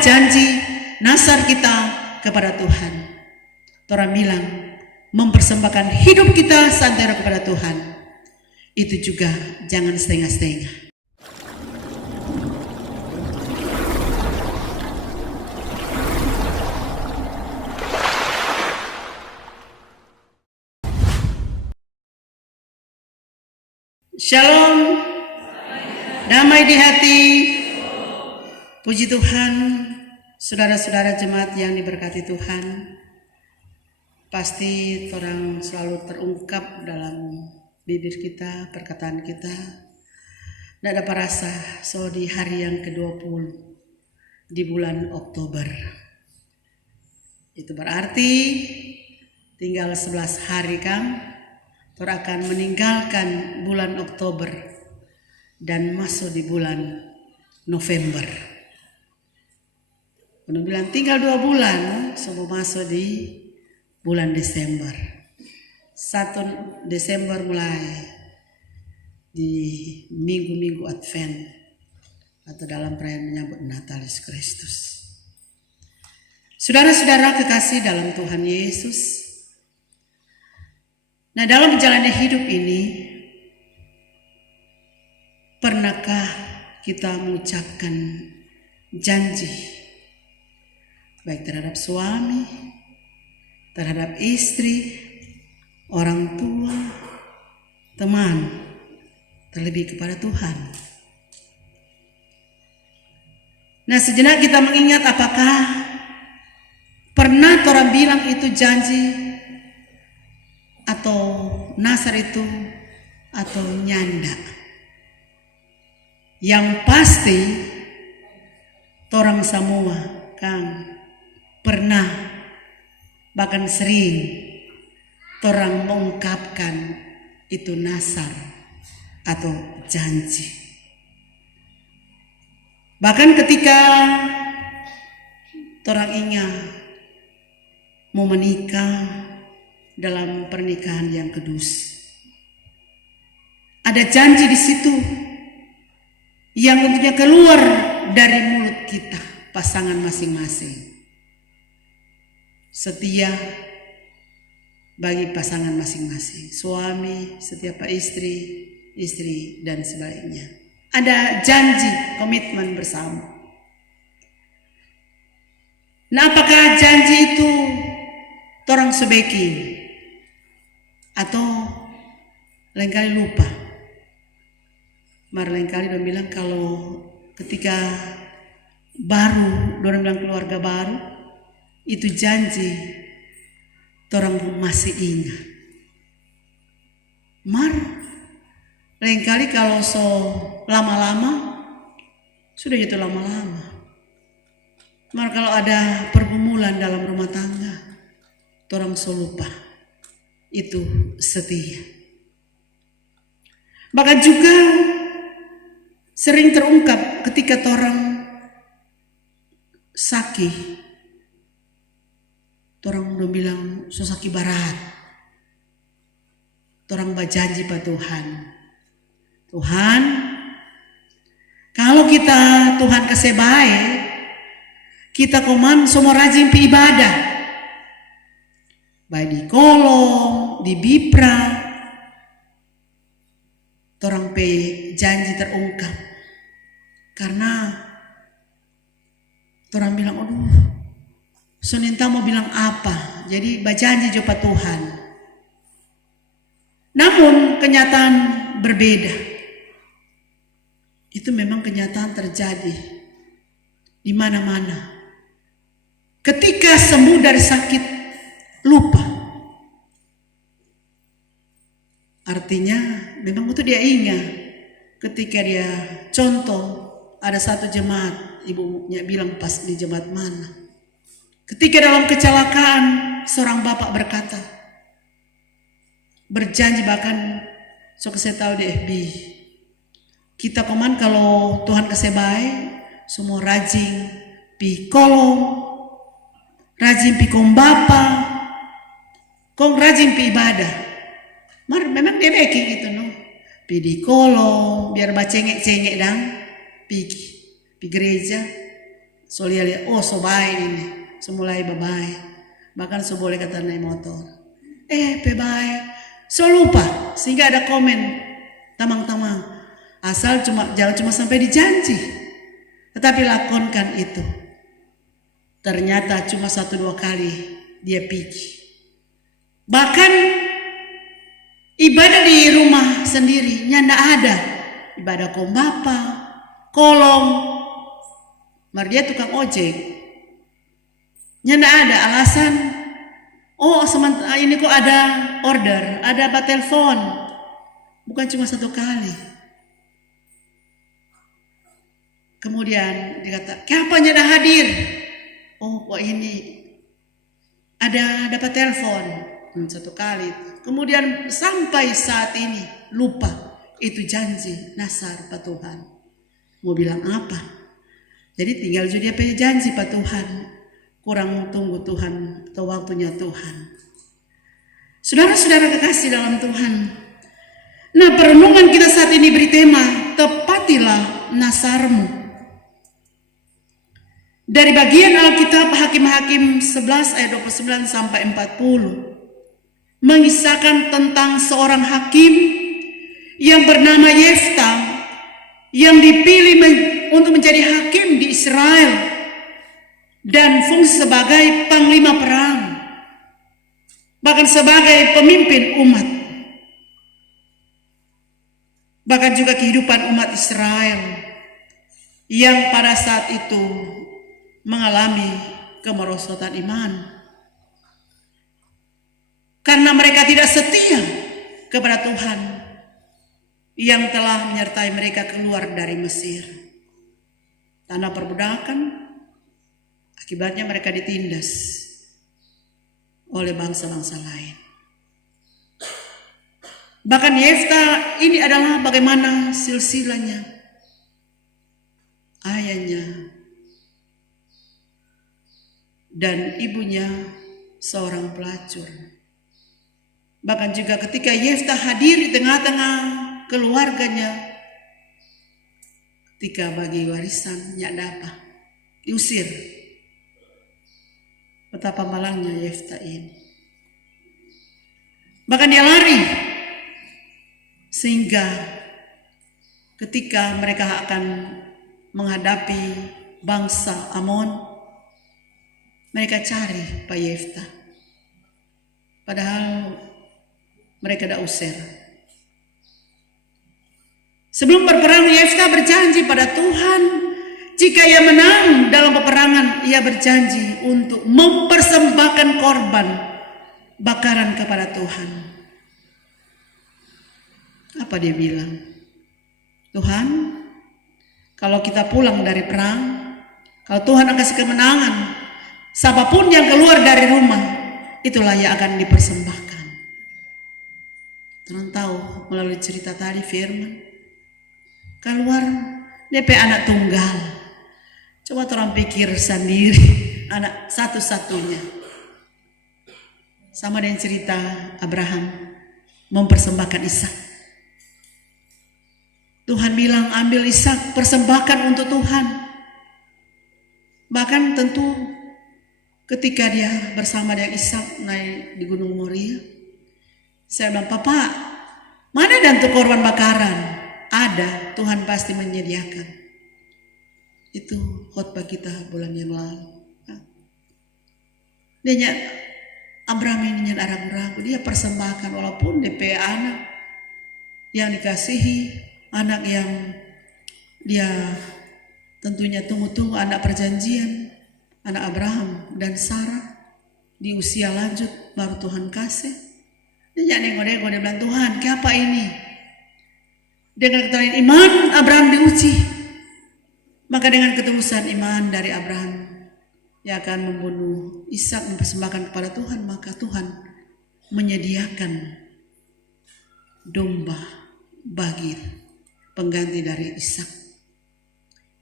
janji nasar kita kepada Tuhan. Torang bilang mempersembahkan hidup kita santero kepada Tuhan. Itu juga jangan setengah-setengah. Shalom, damai di hati. Puji Tuhan, saudara-saudara jemaat yang diberkati Tuhan. Pasti orang selalu terungkap dalam bibir kita, perkataan kita. Tidak ada rasa di hari yang ke-20 di bulan Oktober. Itu berarti tinggal 11 hari Kang. Orang akan meninggalkan bulan Oktober dan masuk di bulan November. Kemudian tinggal 2 bulan sebelum masuk di bulan Desember. 1 Desember mulai di minggu-minggu Advent atau dalam perayaan menyambut Natal Yesus Kristus. Saudara-saudara kekasih dalam Tuhan Yesus. Nah, dalam menjalani hidup ini, pernahkah kita mengucapkan janji baik terhadap suami, terhadap istri, orang tua, teman, terlebih kepada Tuhan? Nah, sejenak kita mengingat apakah pernah orang bilang itu janji atau nasar itu atau nyanda. Yang pasti orang semua Kang pernah bahkan sering orang mengungkapkan itu nasar atau janji. Bahkan ketika orang ingat mau menikah dalam pernikahan yang kudus, ada janji di situ yang tentunya keluar dari mulut kita, pasangan masing-masing. Setia bagi pasangan masing-masing, suami setia pada istri, istri dan sebaliknya. Ada janji, komitmen bersama. Nah, apakah janji itu orang sebeki? Atau lain-kali lupa. Lain-kali dia bilang kalau ketika baru, orang bilang keluarga baru, itu janji, orang masih ingat. Lain-kali kalau lama-lama, sudah itu lama-lama. Kalau ada pergumulan dalam rumah tangga, orang lupa. Itu setia. Bahkan juga sering terungkap ketika orang sakit, orang udah bilang sakit barat, orang berjanji pada Tuhan, kalau kita Tuhan kasih baik, kita semua rajin ibadah. Baik di kolong, di bipra, orang janji terungkap. Karena orang bilang, Soninta mau bilang apa? Jadi berjanji jumpa Tuhan. Namun kenyataan berbeda. Itu memang kenyataan terjadi di mana-mana. Ketika sembuh dari sakit, lupa. Artinya memang itu dia ingat ketika dia contoh ada satu jemaat, ibunya bilang pas di jemaat mana, ketika dalam kecelakaan seorang bapak berkata, berjanji bahkan saya tahu di FB, kita kalau Tuhan kasih baik semua rajin pi kolong, rajin pi bapa, kong rajin pi ibadah. Memang dia baking gitu pi di kolong biar bacengek-cengek dan pi gereja So lihat, oh so baik ini, so mulai babai. Bahkan so boleh kata naik motor. Baik. So lupa, sehingga ada komen, tamang-tamang. Asal jangan cuma sampai dijanji. Tetapi lakonkan itu. Ternyata cuma 1-2 kali dia pergi. Bahkan ibadah di rumah sendiri nyanda ada. Ibadah kombapa, kolom. Mar dia tukang ojek. Nyanda ada alasan. Oh sementara ini kok ada order, ada telepon. Bukan cuma 1 kali. Kemudian dikata, kenapa nyanda hadir? Oh kok ini ada dapat telepon 1 kali. Kemudian sampai saat ini lupa itu janji nasar Pak Tuhan. Mau bilang apa? Jadi tinggal dia punya janji Pak Tuhan. Kurang tunggu Tuhan atau waktunya Tuhan. Saudara-saudara kekasih dalam Tuhan. Nah perenungan kita saat ini beri tema tepatilah nasarmu. Dari bagian Alkitab Hakim-Hakim 11 ayat 29 sampai 40. Mengisahkan tentang seorang hakim yang bernama Yefta yang dipilih untuk menjadi hakim di Israel dan fungsi sebagai panglima perang, bahkan sebagai pemimpin umat, bahkan juga kehidupan umat Israel yang pada saat itu mengalami kemerosotan iman karena mereka tidak setia kepada Tuhan yang telah menyertai mereka keluar dari Mesir. Tanah perbudakan, akibatnya mereka ditindas oleh bangsa-bangsa lain. Bahkan Yefta ini adalah bagaimana silsilahnya. Ayahnya dan ibunya seorang pelacur. Bahkan juga ketika Yefta hadir di tengah-tengah keluarganya, ketika bagi warisan nyak dapat, diusir. Betapa malangnya Yefta ini. Bahkan dia lari. Sehingga ketika mereka akan menghadapi bangsa Amon, mereka cari Pak Yefta. Padahal mereka tidak usir. Sebelum berperang, Yefta berjanji pada Tuhan, jika ia menang dalam peperangan, ia berjanji untuk mempersembahkan korban bakaran kepada Tuhan. Apa dia bilang? Tuhan, kalau kita pulang dari perang, kalau Tuhan akan kasih kemenangan, siapapun yang keluar dari rumah, itulah yang akan dipersembahkan. Tuhan tahu melalui cerita tadi firman, keluar DP anak tunggal. Coba orang pikir sendiri, anak satu-satunya. Sama dengan cerita Abraham mempersembahkan Ishak. Tuhan bilang ambil Ishak, persembahkan untuk Tuhan. Bahkan tentu ketika dia bersama dengan Ishak naik di Gunung Moria, saya bilang, Papa, mana dan untuk korban bakaran? Ada, Tuhan pasti menyediakan. Itu khotbah kita bulan yang lalu. Dia Abraham ini ragu-ragu, dia persembahkan walaupun DP anak yang dikasihi, anak yang dia tentunya tunggu-tunggu, anak perjanjian, anak Abraham dan Sarah di usia lanjut baru Tuhan kasih. Dia nengok-nengok, dia bilang, Tuhan, kenapa ini? Dengan keterangan iman Abraham diuji. Maka dengan ketulusan iman dari Abraham yang akan membunuh Ishak, mempersembahkan kepada Tuhan, maka Tuhan menyediakan domba bagi pengganti dari Ishak.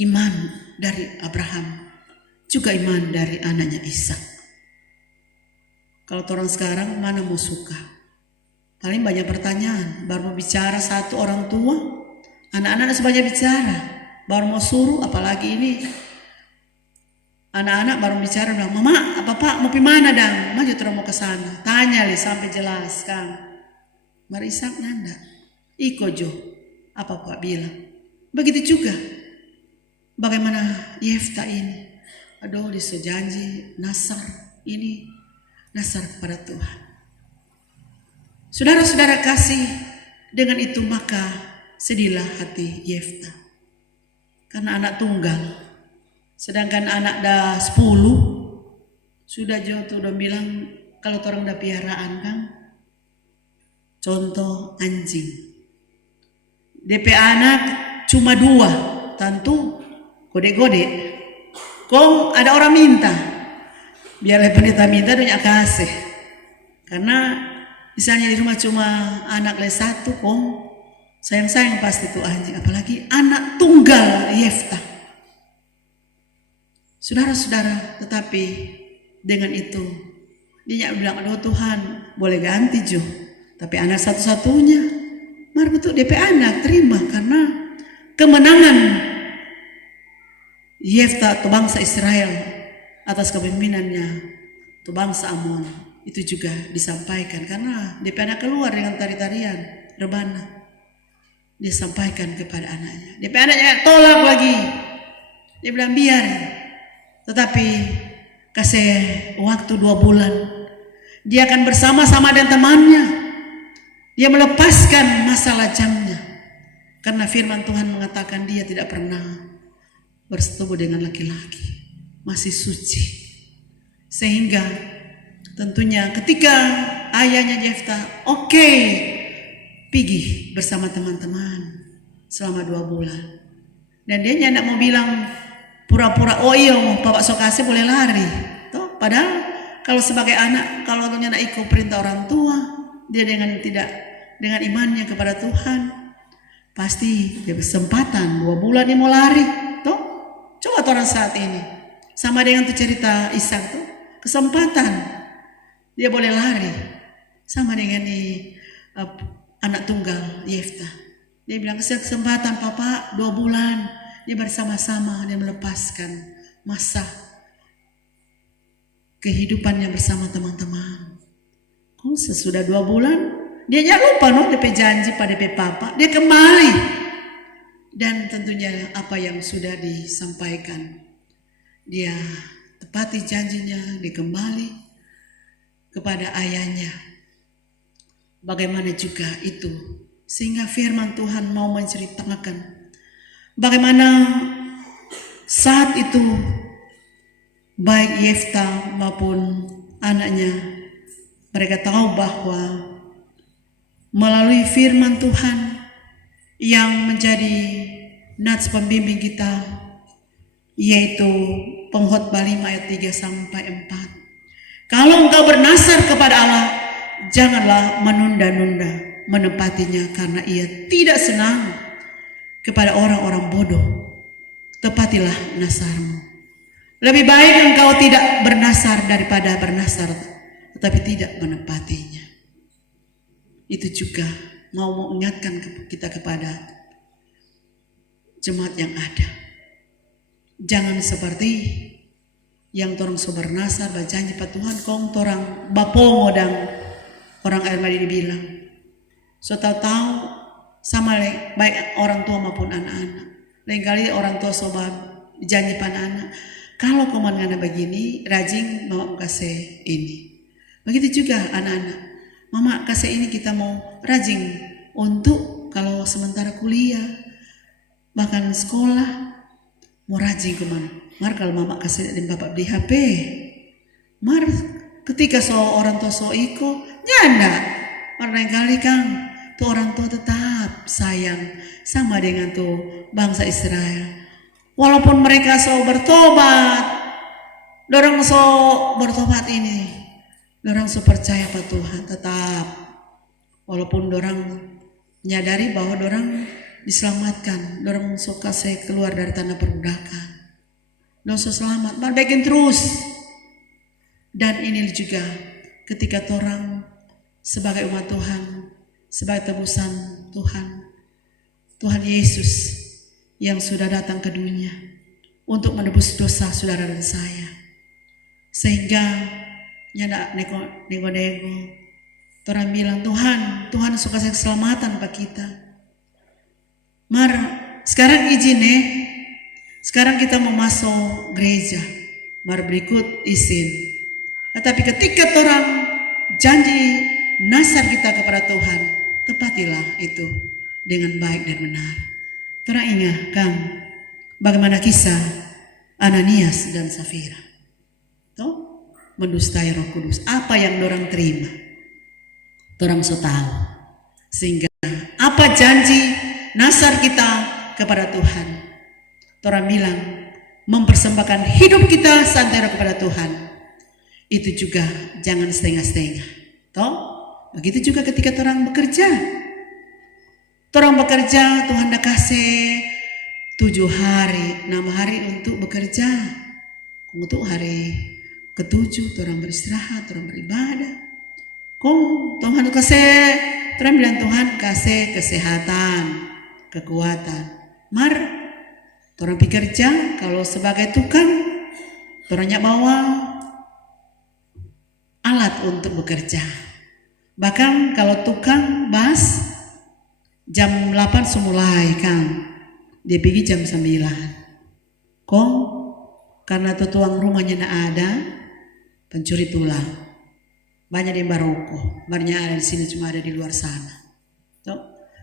Iman dari Abraham, juga iman dari anaknya Ishak. Kalau orang sekarang mana mau suka? Paling banyak pertanyaan, baru mau bicara satu orang tua, anak-anak sebanyak bicara, baru mau suruh, apalagi ini Anak-anak baru bicara bilang, "Mama, apa Pak mau pi mana dang?" Maju terus mau ke sana. Tanya li sampai jelas, Kang. Marisak nanda. Iko jo. Apa Pak bilang? Begitu juga. Bagaimana Yefta ini? Aduh, disejanji nasar ini nasar kepada Tuhan. Saudara-saudara kasih, dengan itu maka sedihlah hati Yefta. Karena anak tunggal. Sedangkan anak dah 10 sudah jauh tuh udah bilang kalau orang dah piaraan kan. Contoh anjing. DP anak cuma 2, tentu gode-gode. Kong ada orang minta, biarlah pendeta minta doanya kasih. Karena misalnya di rumah cuma anak le 1, kong sayang-sayang pasti tuh anjing. Apalagi anak tunggal Yefta. Saudara-saudara, tetapi dengan itu dia bilang, aduh Tuhan boleh ganti Jo, tapi anak satu-satunya. Mari betul DP anak terima karena kemenangan Yefta atau bangsa Israel atas kepemimpinannya atau bangsa Amon itu juga disampaikan karena DP anak keluar dengan tari-tarian rebana. Dia sampaikan kepada anaknya. DP anaknya tolak lagi. Dia bilang biar. Tetapi kasih waktu 2 bulan. Dia akan bersama-sama dengan temannya. Dia melepaskan masa lajangnya. Karena firman Tuhan mengatakan dia tidak pernah bersetubuh dengan laki-laki. Masih suci. Sehingga tentunya ketika ayahnya Yefta oke, pergi bersama teman-teman selama 2 bulan. Dan dia tidak mau bilang pura-pura, oh iya bapak sokase boleh lari. Toh, padahal kalau sebagai anak, kalau nak ikut perintah orang tua, dia dengan imannya kepada Tuhan, pasti dia kesempatan 2 bulan dia mau lari. Toh, coba orang saat ini sama dengan tuh cerita Ishak tuh, kesempatan dia boleh lari sama dengan anak tunggal Yefta. Dia bilang kesempatan papa 2 bulan. Dia bersama-sama, dia melepaskan masa kehidupannya bersama teman-teman. Oh, sesudah 2 bulan, dia jangan lupa DP janji pada DP papa, dia kembali. Dan tentunya apa yang sudah disampaikan, dia tepati janjinya, dia kembali kepada ayahnya. Bagaimana juga itu, sehingga firman Tuhan mau menceritakan bagaimana saat itu baik Yefta maupun anaknya mereka tahu bahwa melalui firman Tuhan yang menjadi nats pembimbing kita yaitu Pengkhotbah 5 ayat 3 sampai 4. Kalau engkau bernasar kepada Allah, janganlah menunda-nunda menepatinya karena ia tidak senang kepada orang-orang bodoh. Tepatilah nasarmu. Lebih baik engkau tidak bernasar daripada bernasar tetapi tidak menepatinya. Itu juga mau mengingatkan kita kepada jemaat yang ada. Jangan seperti yang torang so bernasar berjanji pada Tuhan kong torang bapongo dan orang air madi dibilang. So tahu sama baik orang tua maupun anak-anak. Lain kali orang tua sobat janji pada anak, kalau komandan begini, rajin mama kasih ini. Begitu juga anak-anak, mama kasih ini kita mau rajin untuk kalau sementara kuliah, bahkan sekolah, mau rajin kemana. Mar kalau mama kasih dan bapak beli HP, mar ketika orang tua iko, janda. Mar lain kali Kang, tuh orang tua tetap sayang sama dengan tuh bangsa Israel. Walaupun mereka bertobat, dorang bertobat ini, dorang percaya pada Tuhan tetap. Walaupun dorang menyadari bahwa dorang diselamatkan, dorang kasih keluar dari tanah perbudakan, dorang selamat, balikin terus. Dan ini juga ketika orang sebagai umat Tuhan, sebagai tebusan Tuhan Yesus yang sudah datang ke dunia untuk menebus dosa saudara dan saya. Sehingga nyada nego-nego. Orang bilang, Tuhan suka keselamatan bagi kita. Mar, sekarang izin sekarang kita mau masuk gereja. Mar berikut izin. Tetapi ketika orang janji nasar kita kepada Tuhan, tepatilah itu dengan baik dan benar. Orang ingat, Kang, bagaimana kisah Ananias dan Safira? Tuh, mendustai Roh Kudus. Apa yang orang terima? Orang so tahu. Sehingga apa janji nasar kita kepada Tuhan? Orang bilang mempersembahkan hidup kita santero kepada Tuhan. Itu juga jangan setengah-setengah. Toh, begitu juga ketika orang bekerja. Orang bekerja, Tuhan dah kasih 7 hari, 6 hari untuk bekerja. Untuk hari ke-7 orang beristirahat, orang beribadah. Tuhan kasih, orang bilang Tuhan kasih kesehatan, kekuatan. Mar, orang bekerja kalau sebagai tukang, orangnya bawa alat untuk bekerja. Bahkan kalau tukang bas, jam 8 semulai Kang, dia pergi jam 9. Karena tuang rumahnya tidak ada, pencuri tulang. Banyak di Maroko, banyak ada di sini, cuma ada di luar sana.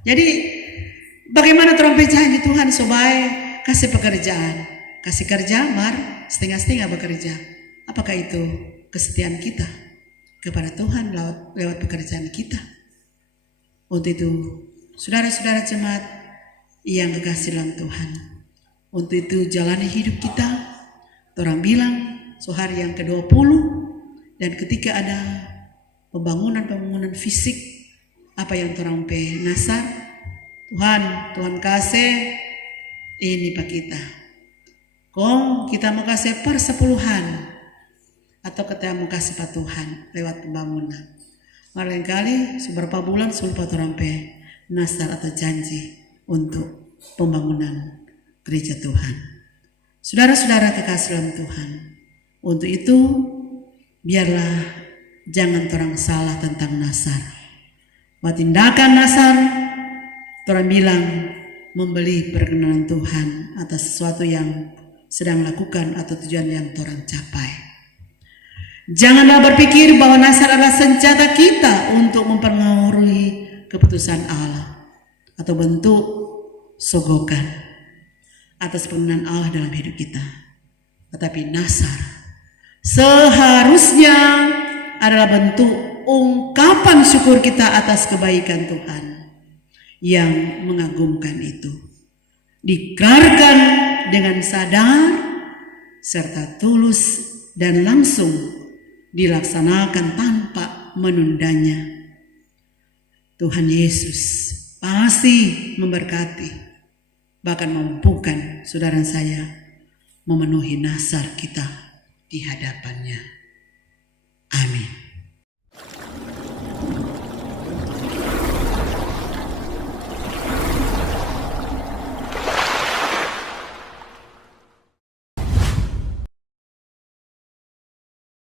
Jadi bagaimana orang berjanji Tuhan supaya kasih pekerjaan, kasih kerja, Mar, setengah-setengah bekerja. Apakah itu kesetiaan kita kepada Tuhan lewat pekerjaan kita? Untuk itu, saudara-saudara jemaat yang kekasih dalam Tuhan, untuk itu jalani hidup kita. Orang bilang hari yang ke-20, dan ketika ada pembangunan fisik, apa yang orang nasar, Tuhan kasih ini pak kita. Kita mau kasih persepuluhan atau kita mau kasih pak Tuhan lewat pembangunan. Barangkali seberapa bulan sulpa orang nasar atau janji untuk pembangunan gereja Tuhan. Saudara-saudara kekasih dalam Tuhan, untuk itu biarlah jangan orang salah tentang nasar. Tindakan nasar, orang bilang membeli perkenanan Tuhan atas sesuatu yang sedang lakukan atau tujuan yang orang capai. Janganlah berpikir bahwa nasar adalah senjata kita untuk mempengaruhi keputusan Allah atau bentuk sogokan atas pengenalan Allah dalam hidup kita. Tetapi nasar seharusnya adalah bentuk ungkapan syukur kita atas kebaikan Tuhan yang mengagumkan itu. Dikerjakan dengan sadar serta tulus dan langsung dilaksanakan tanpa menundanya. Tuhan Yesus pasti memberkati, bahkan mampukan saudara saya memenuhi nasar kita di hadapannya. Amin.